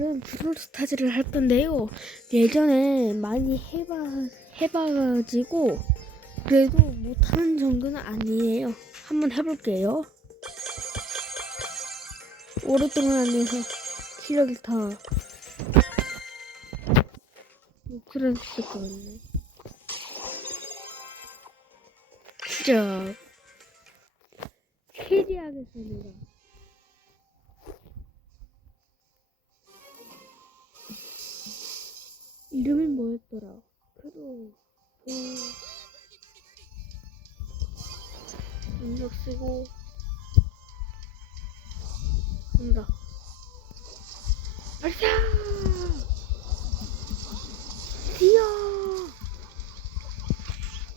오늘은 브롤스타즈를 할 건데요. 예전에 많이 해봐 해봐가지고 그래도 못하는 정도는 아니에요. 한번 해볼게요. 오랫동안 안 해서 시력이 다 뭐 그랬을 것 같네. 시작. 캐리하겠습니다. 이름이 뭐였더라? 그래도 그 능력 쓰고 간다. 발사! 뛰어!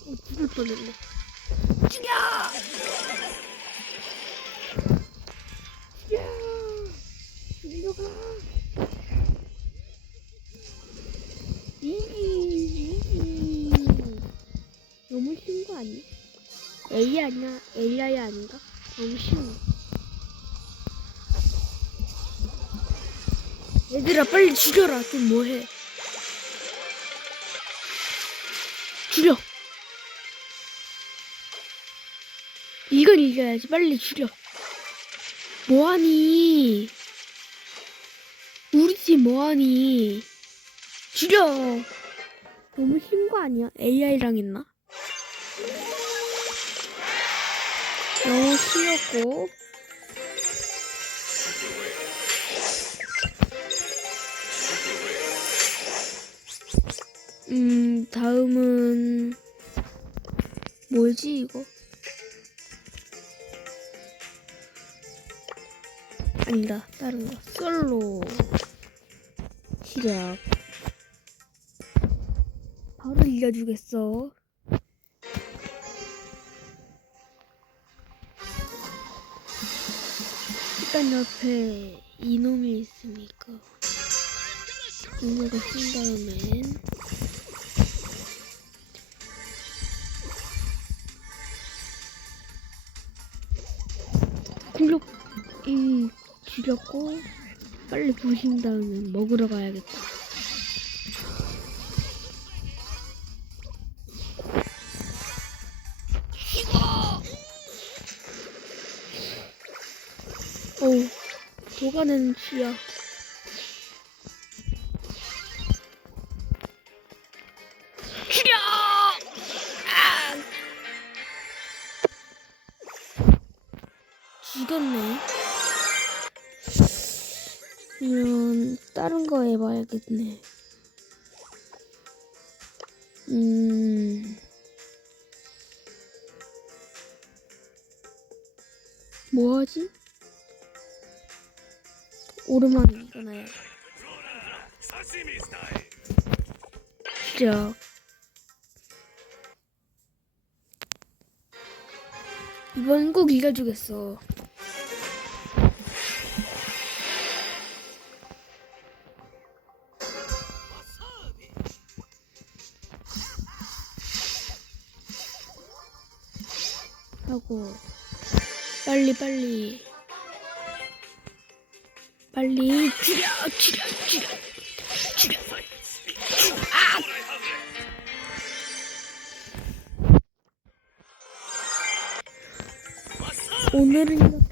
어, 죽을 뻔했네. 죽여! 죽여! 죽여가! 아니야? A 아니야? AI 아닌가? 너무 쉬워. 얘들아 빨리 죽여라. 좀 뭐해? 죽여. 이건 이겨야지. 빨리 죽여. 뭐하니? 우리 팀 뭐하니? 죽여. 너무 쉬운 거 아니야? AI랑 했나? 너무 쉬웠고. 음, 다음은 뭐지 이거? 아니다, 다른 거. 솔로 시작. 바로 알려주겠어. 일단 옆에 이놈이 있으니까 이놈을 쓴 다음엔 공격 이 죽였고 빨리 부신 다음에 먹으러 가야겠다. 녹아내는 치야. 죽여! 아! 죽였네. 그러면 다른 거 해봐야겠네. 음. 뭐 하지? 오르막이 이거나요. 시작. 이번 꼭 이겨주겠어. 하고 빨리 빨리 빨리 죽여 죽여 죽여 죽여 아! 오늘은